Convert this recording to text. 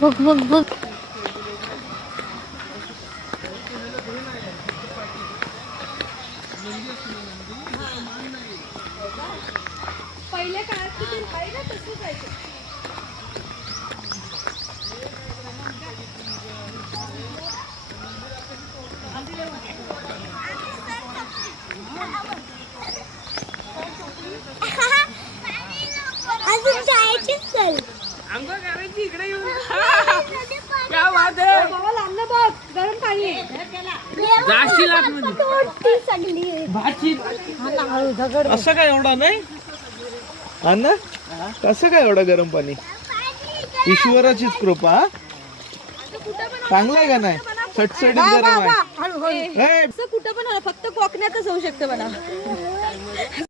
बघ पहिल्या काळात किती आहे ना तसंच आहे. अजून जायची चल अंघोळ करायची इकडे येऊन. क्या बात आहे. बाबा लांब बघ गरम पाणी जाशील असं काय एवढा नाही अण्णा कसं काय एवढं गरम पाणी ईश्वराचीच कृपा चांगलं आहे का नाही सटसटीत गरम आहे कुठं पण फक्त कोकणातच होऊ शकतं मला.